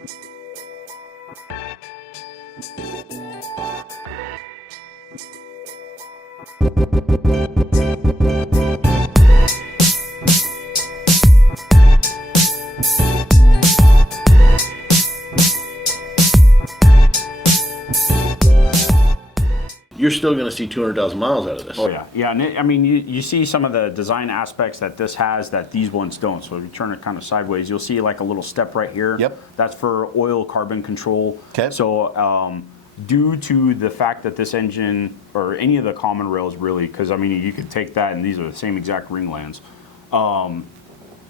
You're still going to see 200,000 miles out of this. Oh yeah, yeah. And I mean, you see some of the design aspects that this has that these ones don't. So if you turn it kind of sideways, you'll see like a little step right here. Yep. That's for oil carbon control. Okay. So due to the fact that this engine, or any of the common rails really, because I mean you could take that and these are the same exact ringlands,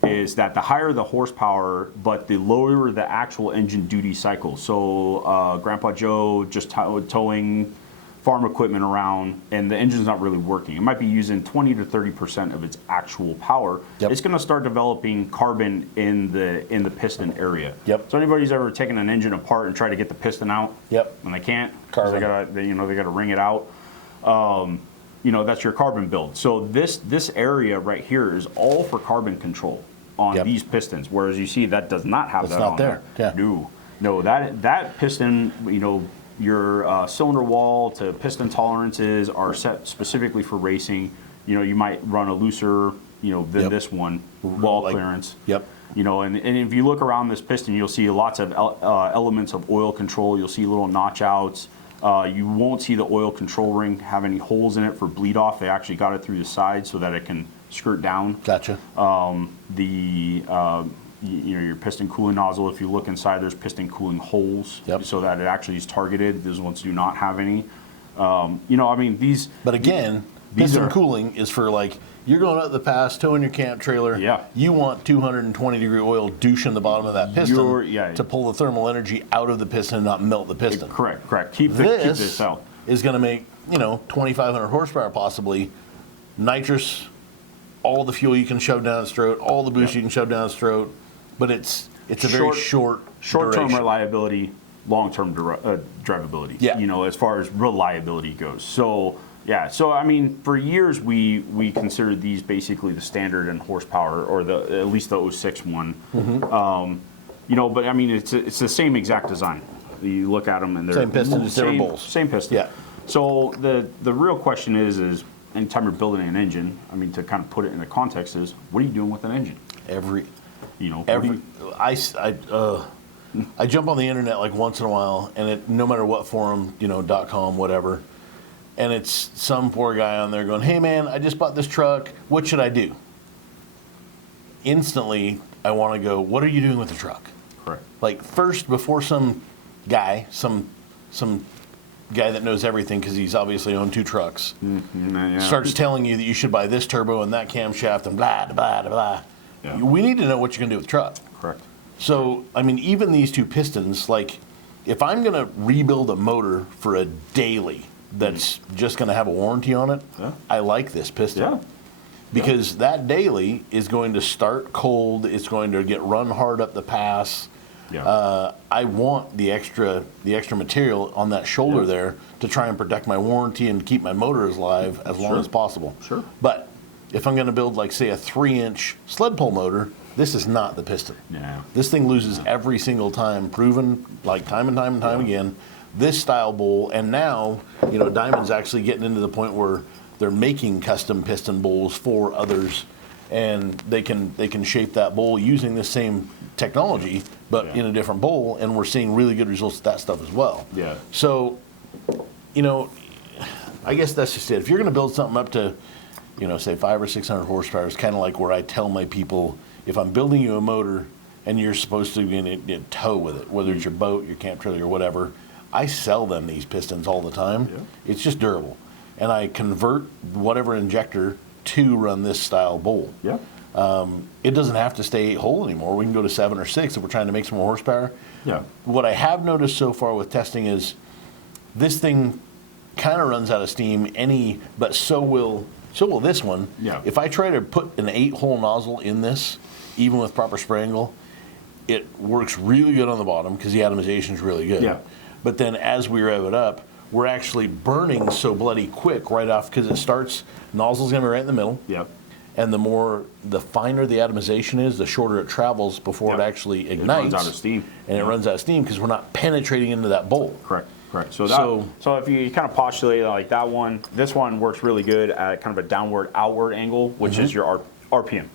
is that the higher the horsepower, but the lower the actual engine duty cycle. So Grandpa Joe just towing farm equipment around and the engine's not really working. It might be using 20 to 30% of its actual power. Yep. It's going to start developing carbon in the piston area. Yep. So anybody's ever taken an engine apart and tried to get the piston out? Yep. And they can't. Carbon. They got to wring it out. That's your carbon build. So this area right here is all for carbon control on Yep. these pistons. Whereas you see that does not have that not on there. there. Yeah. No, that piston, your cylinder wall to piston tolerances are set specifically for racing. You might run a looser, than Yep. this one wall Like- clearance. Yep. And if you look around this piston, you'll see lots of elements of oil control. You'll see little notch outs. You won't see the oil control ring have any holes in it for bleed off. They actually got it through the side so that it can skirt down. Gotcha. Your piston cooling nozzle, if you look inside, there's piston cooling holes. Yep. So that it actually is targeted. These ones do not have any. These. But again, piston cooling is for like, you're going up the pass, towing your camp trailer. Yeah. You want 220-degree oil douching the bottom of that piston to pull the thermal energy out of the piston and not melt the piston. Correct. Keep this out. Is going to make 2,500 horsepower possibly, nitrous, all the fuel you can shove down its throat, all the boost you can shove down its throat, but it's a very short-term duration. Reliability, long-term drivability. Yeah. As far as reliability goes. So yeah. So I mean, for years we considered these basically the standard in horsepower, or at least the 06 one. Mm-hmm. But I mean, it's the same exact design. You look at them and they're same piston, different bowls. Same piston. Yeah. So the real question is anytime you're building an engine, I mean, to kind of put it in the context is, what are you doing with an engine? I jump on the internet like once in a while, and no matter what forum, .com, whatever, and it's some poor guy on there going, "Hey man, I just bought this truck. What should I do?" Instantly, I want to go, "What are you doing with the truck?" Correct. Like first, before some guy that knows everything because he's obviously owned 2 trucks, starts telling you that you should buy this turbo and that camshaft and blah, blah, blah, blah. Yeah. We need to know what you're going to do with the truck. Correct. So, I mean, even these 2 pistons, like, if I'm going to rebuild a motor for a daily that's just going to have a warranty on it, I like this piston. Yeah. Because that daily is going to start cold, it's going to get run hard up the pass. Yeah. I want the extra material on that shoulder there to try and protect my warranty and keep my motor alive as long as possible. Sure. But if I'm going to build, like, say, a 3-inch sled pull motor, this is not the piston. Yeah. This thing loses every single time, proven like time and time and time again. This style bowl, and now Diamond's actually getting into the point where they're making custom piston bowls for others, and they can shape that bowl using the same technology, but in a different bowl, and we're seeing really good results with that stuff as well. Yeah. So, I guess that's just it. If you're going to build something up to, say 500 or 600 horsepower, it's kind of like where I tell my people, if I'm building you a motor and you're supposed to be in tow with it, whether it's your boat, your camp trailer, or whatever, I sell them these pistons all the time. Yeah. It's just durable. And I convert whatever injector to run this style bowl. Yeah. It doesn't have to stay 8-hole anymore. We can go to 7 or 6 if we're trying to make some more horsepower. Yeah. What I have noticed so far with testing is this thing kind of runs out of steam, but so will this one. Yeah. If I try to put an 8-hole nozzle in this, even with proper spray angle, it works really good on the bottom because the atomization is really good. Yeah. But then as we rev it up, we're actually burning so bloody quick right off because it starts, nozzle's going to be right in the middle. Yep. and the finer the atomization is, the shorter it travels before it actually ignites. It runs out of steam. And it runs out of steam because we're not penetrating into that bowl. Correct. So if you kind of postulate like that one, this one works really good at kind of a downward outward angle, which is your RPM.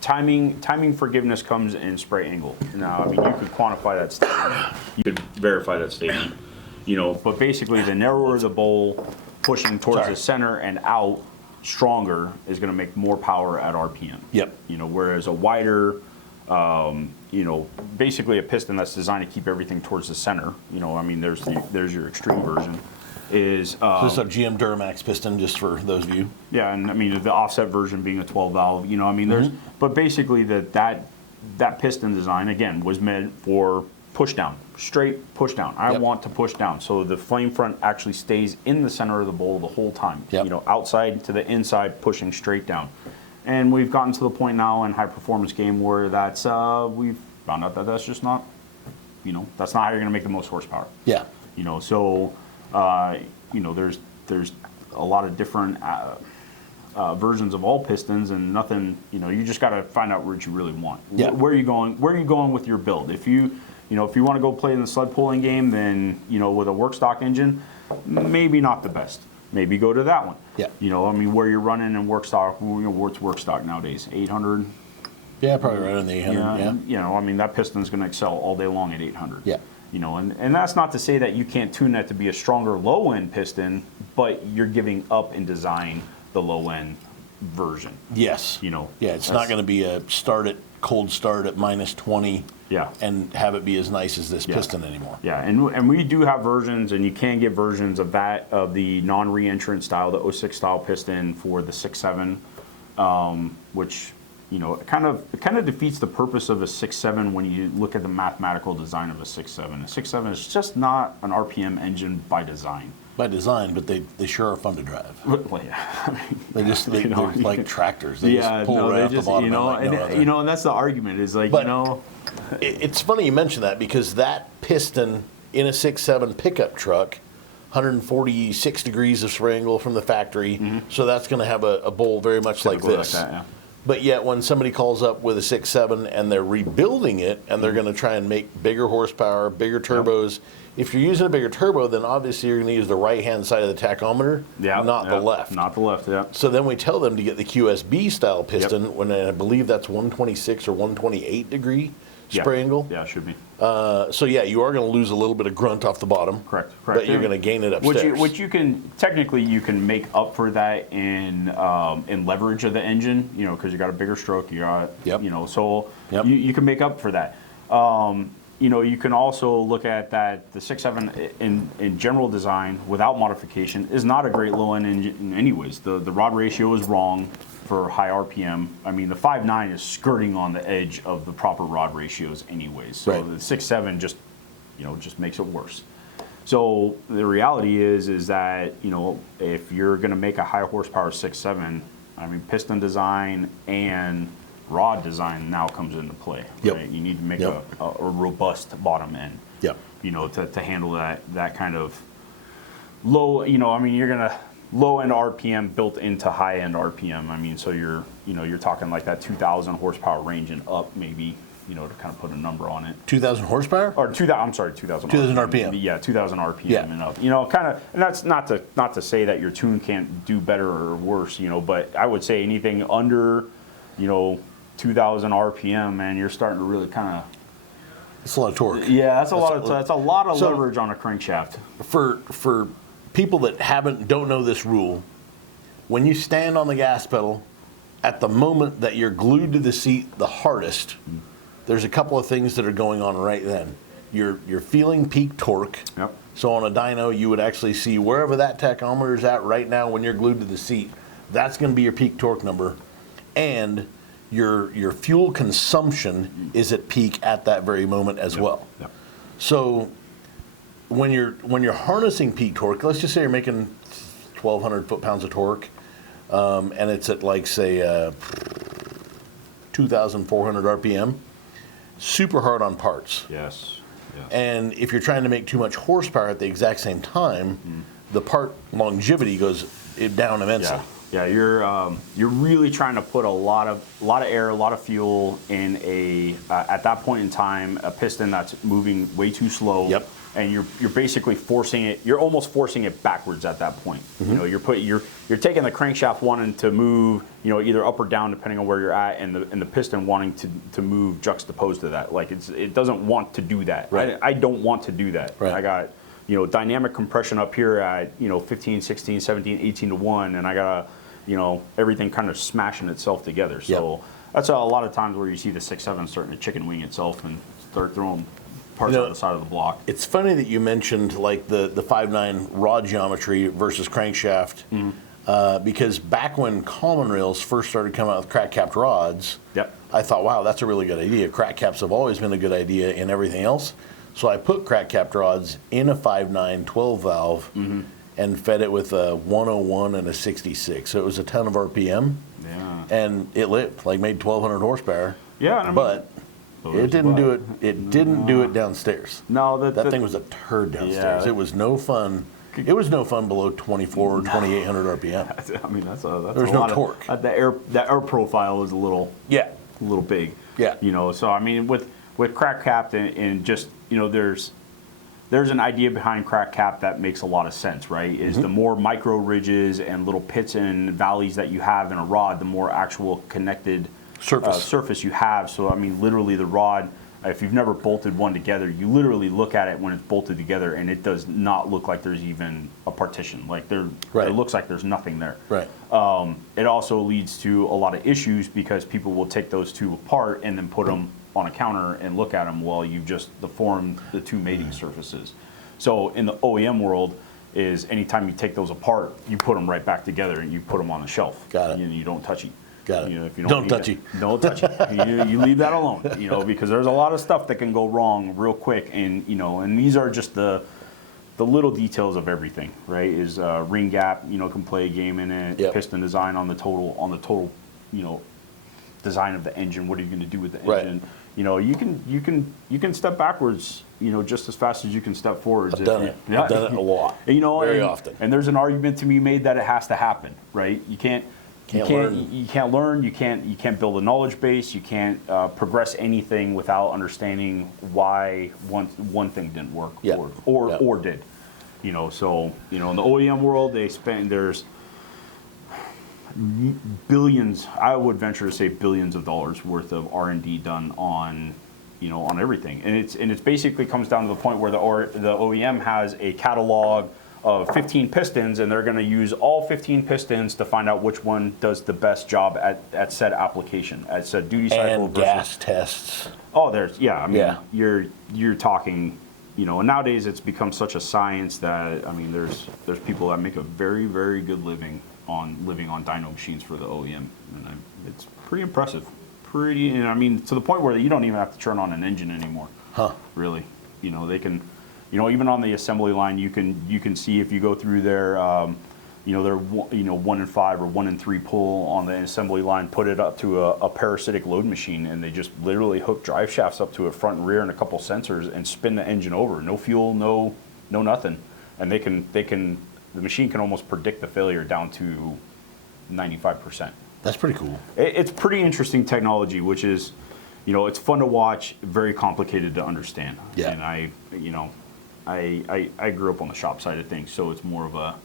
Timing forgiveness comes in spray angle. Now, I mean, you could quantify that statement. You could verify that statement. But basically, the narrower the bowl, pushing towards the center and out stronger is going to make more power at RPM. Yep. Whereas a wider, basically a piston that's designed to keep everything towards the center. I mean, there's your extreme version. Is so this is a GM Duramax piston, just for those of you. Yeah, and I mean the offset version being a 12 valve. I mean, there's, but basically that piston design again was meant for push down, straight push down. I want to push down, so the flame front actually stays in the center of the bowl the whole time. Outside to the inside, pushing straight down. And we've gotten to the point now in high performance game where that's we've found out that that's just not, that's not how you're going to make the most horsepower. Yeah. There's a lot of different versions of all pistons, and nothing. You just got to find out what you really want. Yeah. Where are you going? Where are you going with your build? If you want to go play in the sled pulling game, then with a work stock engine, maybe not the best. Maybe go to that one. Yeah. I mean, where you're running in work stock, what's work stock nowadays? 800. Yeah, probably right on the 800. Yeah. I mean, that piston's going to excel all day long at 800. Yeah. And that's not to say that you can't tune that to be a stronger low-end piston, but you're giving up in design the low-end version. Yes. Yeah, it's not going to be a cold start at minus 20 and have it be as nice as this piston anymore. Yeah, and we do have versions, and you can get versions of the non-reentrant style, the 06 style piston for the 6.7, which it kind of defeats the purpose of a 6.7 when you look at the mathematical design of a 6.7. A 6.7 is just not an RPM engine by design. By design, but they sure are fun to drive. Well, yeah. They're like tractors. They just pull right off the bottom. And that's the argument is like, It's funny you mention that because that piston in a 6.7 pickup truck, 146 degrees of spray angle from the factory, so that's going to have a bowl very much like this. Like that, yeah. But yet when somebody calls up with a 6.7 and they're rebuilding it and they're going to try and make bigger horsepower, bigger turbos, if you're using a bigger turbo, then obviously you're going to use the right-hand side of the tachometer, not the left. Not the left, yeah. So then we tell them to get the QSB style piston when I believe that's 126 or 128 degree spray angle. Yeah, it should be. So yeah, you are going to lose a little bit of grunt off the bottom. Correct. But you're going to gain it upstairs. Which you can technically make up for that in leverage of the engine, because you got a bigger stroke, you got you can make up for that. You can also look at that the 6.7 in general design without modification is not a great low end engine anyways. The rod ratio is wrong for high RPM. I mean, the 5.9 is skirting on the edge of the proper rod ratios anyways. So the 6.7 just makes it worse. So the reality is that, if you're going to make a high horsepower 6.7, I mean, piston design and rod design now comes into play. Right? You need to make a robust bottom end. To handle that kind of low. I mean, you're gonna low end RPM built into high end RPM. I mean, so you're talking like that 2,000 horsepower range and up maybe. To kind of put a number on it. 2,000 horsepower? Or 2,000 RPM. Yeah, 2,000 RPM and up. And that's not to say that your tune can't do better or worse. But I would say anything under, 2,000 RPM, man, you're starting to really kind of. It's a lot of torque. Yeah, that's a lot of leverage on a crankshaft. For people that don't know this rule, when you stand on the gas pedal, at the moment that you're glued to the seat the hardest, there's a couple of things that are going on right then. You're feeling peak torque. Yep. So on a dyno, you would actually see wherever that tachometer is at right now when you're glued to the seat. That's going to be your peak torque number, and your fuel consumption is at peak at that very moment as well. Yep. So when you're harnessing peak torque, let's just say you're making 1,200 foot-pounds of torque, and it's at like say 2,400 RPM. Super hard on parts. Yes. And if you're trying to make too much horsepower at the exact same time, the part longevity goes down immensely. Yeah, you're really trying to put a lot of air, a lot of fuel in at that point in time, a piston that's moving way too slow. Yep. And you're basically forcing it. You're almost forcing it backwards at that point. You know, you're taking the crankshaft wanting to move, either up or down depending on where you're at, and the piston wanting to move juxtaposed to that. Like it doesn't want to do that. Right. I don't want to do that. Right. I got dynamic compression up here at 15, 16, 17, 18 to 1, and I got everything kind of smashing itself together. So that's a lot of times where you see the 6.7 starting to chicken wing itself and start throwing parts on the side of the block. It's funny that you mentioned like the 5.9 rod geometry versus crankshaft, because back when common rails first started coming out with crack capped rods, I thought, wow, that's a really good idea. Crack caps have always been a good idea in everything else. So I put crack capped rods in a 5.9 12 valve and fed it with a 101 and a 66. So it was a ton of RPM, and it lived, like made 1,200 horsepower. Yeah, I mean, but it didn't do it. It didn't do it downstairs. No, that thing was a turd downstairs. Yeah. It was no fun. It was no fun below 24 or 2,800 RPM. I mean, that's There's a no lot torque. That air profile is a little big. Yeah. So I mean, with crack capped and just there's an idea behind crack cap that makes a lot of sense, right? Is the more micro ridges and little pits and valleys that you have in a rod, the more actual connected surface you have. So I mean, literally the rod, if you've never bolted one together, you literally look at it when it's bolted together and it does not look like there's even a partition. Like it looks like there's nothing there. Right. It also leads to a lot of issues because people will take those two apart and then put them on a counter and look at them while you've just deformed the two mating surfaces. So in the OEM world, is anytime you take those apart, you put them right back together and you put them on the shelf. Got it. You don't touch it. Got it. If you Don't touch it. Don't touch it. You leave that alone. Because there's a lot of stuff that can go wrong real quick, and and these are just the little details of everything, right? Is ring gap, can play a game in it. Yep. Piston design on the total, design of the engine. What are you going to do with the engine? You can step backwards, just as fast as you can step forwards. I've done it. I've done it a lot. Very often. And there's an argument to be made that it has to happen, right? You can't learn. You can't build a knowledge base. You can't progress anything without understanding why one thing didn't work or did. So in the OEM world, there's billions, I would venture to say billions of dollars worth of R&D done on everything, and it's basically comes down to the point where the OEM has a catalog of 15 pistons, and they're going to use all 15 pistons to find out which one does the best job at said application, at said duty cycle. And gas tests. Oh, you're talking, and nowadays it's become such a science that there's people that make a very, very good living on dyno machines for the OEM, and it's pretty impressive. To the point where you don't even have to turn on an engine anymore. Really, they can, even on the assembly line, you can see if you go through their, their 1 in 5 or 1 in 3 pull on the assembly line, put it up to a parasitic load machine, and they just literally hook drive shafts up to it front and rear and a couple sensors and spin the engine over. No fuel, no nothing, and the machine can almost predict the failure down to 95%. That's pretty cool. It's pretty interesting technology, which is, it's fun to watch, very complicated to understand. Yeah. And I grew up on the shop side of things, so it's more of a,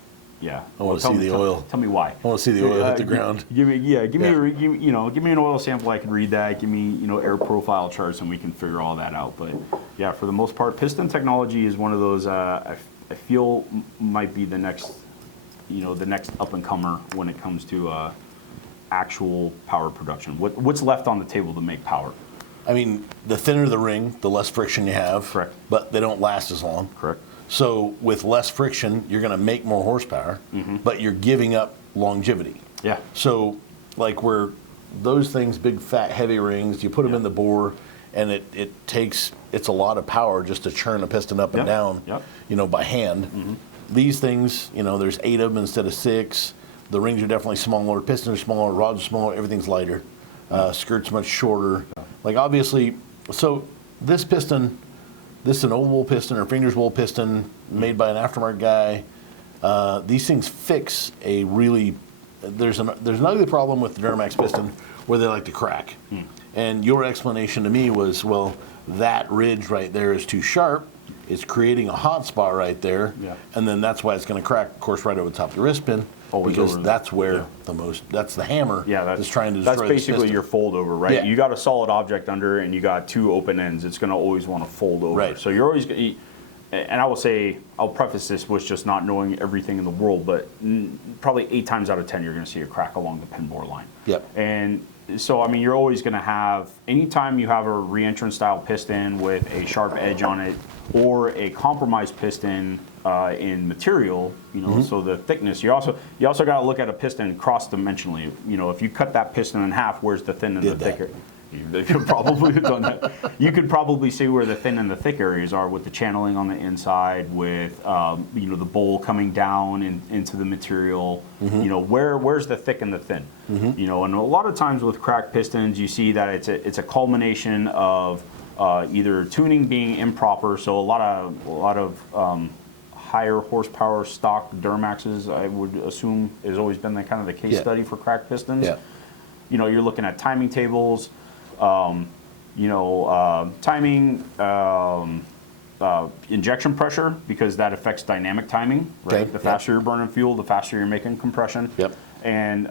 I want to see the oil. Tell me why. I want to see the oil hit the ground. Give me an oil sample. I can read that. Give me, air profile charts, and we can figure all that out. But yeah, for the most part, piston technology is one of those I feel might be the next up and comer when it comes to actual power production. What's left on the table to make power? I mean, the thinner the ring, the less friction you have. Correct. But they don't last as long. Correct. So with less friction, you're going to make more horsepower, but you're giving up longevity. Yeah. So like where those things, big fat heavy rings, you put them in the bore, and it's a lot of power just to churn a piston up and down, by hand. These things, there's 8 of them instead of 6. The rings are definitely smaller, pistons are smaller, rods are smaller, everything's lighter. Skirt's much shorter. Like obviously, so this piston, this is an oval piston or fingers wool piston made by an aftermarket guy. These things fix a really there's an ugly problem with the Duramax piston where they like to crack. And your explanation to me was, well, that ridge right there is too sharp. It's creating a hot spot right there, and then that's why it's going to crack, of course, right over the top of the wrist pin, because that's where that's the hammer that's trying to destroy That's basically your fold over, right? Yeah. You got a solid object under, and you got two open ends. It's going to always want to fold over. Right. So you're always going to, and I will say, I'll preface this with just not knowing everything in the world, but probably 8 times out of 10, you're going to see a crack along the pin bore line. Yep. And so, I mean, you're always going to have, anytime you have a re-entrant style piston with a sharp edge on it, or a compromised piston in material, you know, so the thickness. You also got to look at a piston cross-dimensionally. You know, if you cut that piston in half, where's the thin and the thicker? You could probably have done that. You could probably see where the thin and the thick areas are with the channeling on the inside, with you know, the bowl coming down into the material. You know, where's the thick and the thin? You know, and a lot of times with cracked pistons, you see that it's a culmination of either tuning being improper. So a lot of higher horsepower stock Duramaxes, I would assume, has always been the kind of the case study for cracked pistons. You know, you're looking at timing tables. You know, timing, injection pressure, because that affects dynamic timing, right? Okay. The faster you're burning fuel, the faster you're making compression. And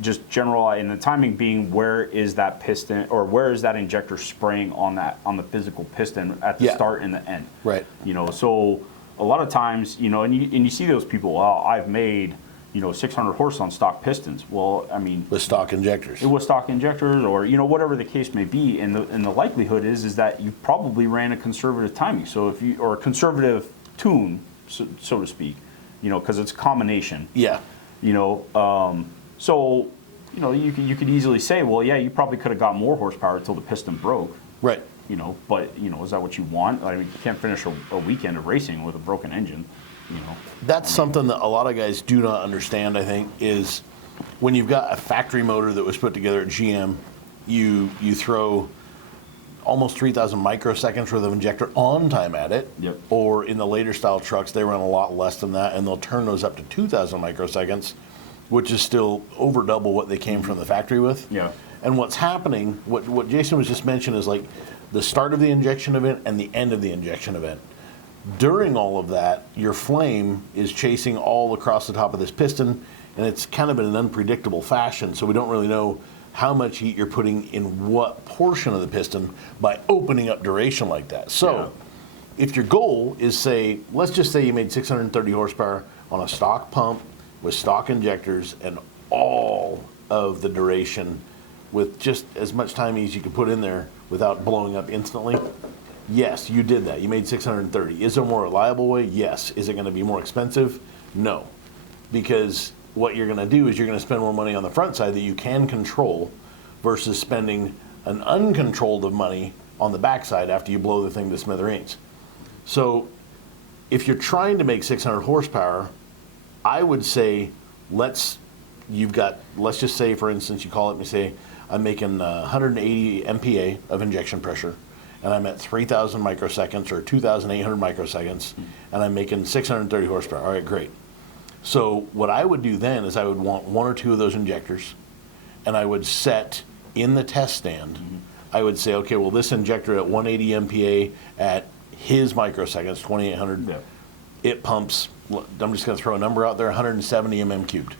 just general, and the timing being, where is that piston, or where is that injector spraying on the physical piston at the start and the end? Right. You know, so a lot of times, you know, and you see those people, well, I've made, you know, 600 horse on stock pistons. Well, I mean, With stock injectors. it was stock injectors, or, you know, whatever the case may be, and the likelihood is that you probably ran a conservative timing, so if you, or a conservative tune, so to speak, you know, because it's a combination. You know, so, you know, you could easily say, well, yeah, you probably could have got more horsepower until the piston broke. Right. You know, but, you know, is that what you want? I mean, you can't finish a weekend of racing with a broken engine. You know, that's something that a lot of guys do not understand, I think, is when you've got a factory motor that was put together at GM, you throw almost 3,000 microseconds worth of injector on time at it. Or in the later style trucks, they run a lot less than that, and they'll turn those up to 2,000 microseconds, which is still over double what they came from the factory with. And what's happening, what Jason was just mentioning, is like the start of the injection event and the end of the injection event. During all of that, your flame is chasing all across the top of this piston, and it's kind of in an unpredictable fashion, so we don't really know how much heat you're putting in what portion of the piston by opening up duration like that. So if your goal is, say, let's just say you made 630 horsepower on a stock pump with stock injectors and all of the duration with just as much time as you could put in there without blowing up instantly, yes, you did that. You made 630. Is there a more reliable way? Yes. Is it going to be more expensive? No. Because what you're going to do is you're going to spend more money on the front side that you can control versus spending an uncontrolled of money on the back side after you blow the thing to smithereens. So if you're trying to make 600 horsepower, I would say let's just say, for instance, you call it, and you say, I'm making 180 MPa of injection pressure, and I'm at 3,000 microseconds or 2,800 microseconds, and I'm making 630 horsepower. All right, great. So what I would do then is I would want 1 or 2 of those injectors, and I would set in the test stand, I would say, okay, well, this injector at 180 MPa at his microseconds, 2,800, it pumps, I'm just going to throw a number out there, 170 mm cubed.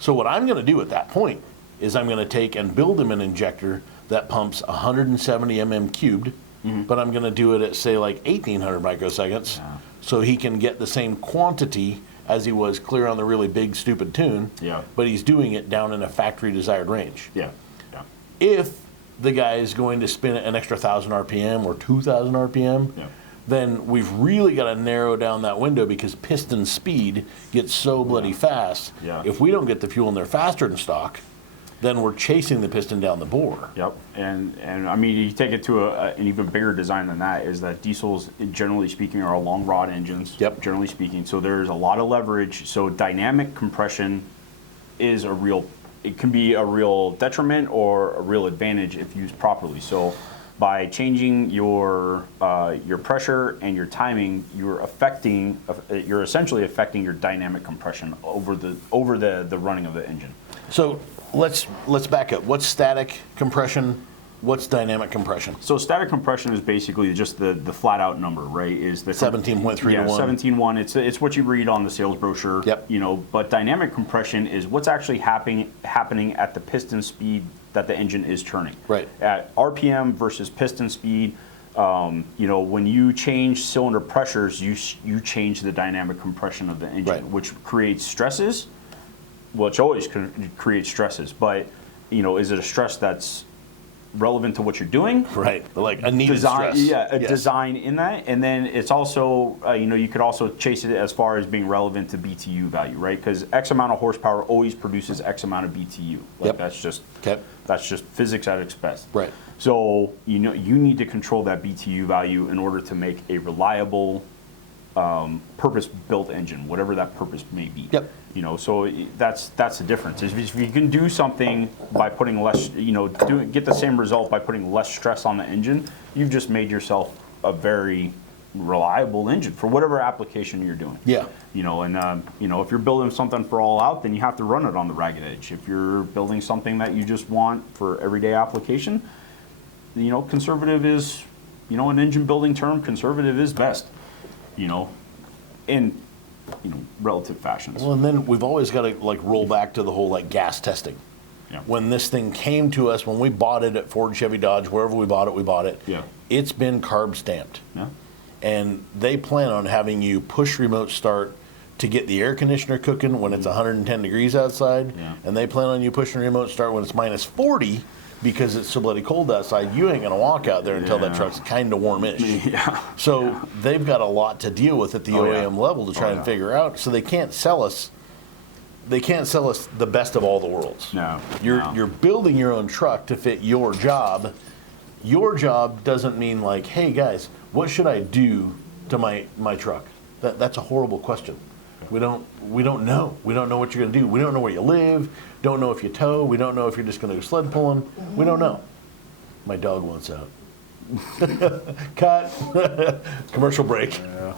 So what I'm going to do at that point is I'm going to take and build him an injector that pumps 170 mm cubed, but I'm going to do it at, say, like 1,800 microseconds, so he can get the same quantity as he was clear on the really big, stupid tune, but he's doing it down in a factory desired range. If the guy is going to spin an extra 1,000 RPM or 2,000 RPM, then we've really got to narrow down that window, because piston speed gets so bloody fast. If we don't get the fuel in there faster than stock, then we're chasing the piston down the bore. And I mean, you take it to an even bigger design than that, is that diesels, generally speaking, are long rod engines, generally speaking. So there's a lot of leverage. So dynamic compression is it can be a real detriment or a real advantage if used properly. So by changing your pressure and your timing, you're essentially affecting your dynamic compression over the running of the engine. So let's back up. What's static compression? What's dynamic compression? So static compression is basically just the flat out number, right? Is the 17.3 to 1. 17.1. It's what you read on the sales brochure. Yep. But dynamic compression is what's actually happening at the piston speed that the engine is turning. Right. At RPM versus piston speed, when you change cylinder pressures, you change the dynamic compression of the engine, Right. which creates stresses, which always creates stresses. But is it a stress that's relevant to what you're doing? Right, like a needed Design, stress. yeah, Yes. design in that, and then it's also you could also chase it as far as being relevant to BTU value, right? Because X amount of horsepower always produces X amount of BTU. Yep. That's just physics at its best. Right. So you need to control that BTU value in order to make a reliable, purpose-built engine, whatever that purpose may be. Yep. So that's the difference. If you can do something by putting less, get the same result by putting less stress on the engine, you've just made yourself a very reliable engine for whatever application you're doing. Yeah. If you're building something for all out, then you have to run it on the ragged edge. If you're building something that you just want for everyday application, conservative is, an engine building term, conservative is best, in relative fashions. Well, and then we've always got to roll back to the whole gas testing. Yeah. When this thing came to us, when we bought it at Ford, Chevy, Dodge, wherever we bought it. Yeah. It's been carb stamped. Yeah. And they plan on having you push remote start to get the air conditioner cooking when it's 110 degrees outside. Yeah. And they plan on you pushing remote start when it's minus 40 because it's so bloody cold outside. You ain't going to walk out there until that Yeah. truck's kind of warmish. Yeah. So they've got a lot to deal with at the Oh, yeah. OEM level to try and figure out. So they can't sell us the best of all the worlds. No. You're building your own truck to fit your job. Your job doesn't mean hey guys, what should I do to my truck? That's a horrible question. We don't know. We don't know what you're going to do. We don't know where you live. Don't know if you tow. We don't know if you're just going to go sled pulling. We don't know. My dog wants out. Cut. Commercial break. Yeah.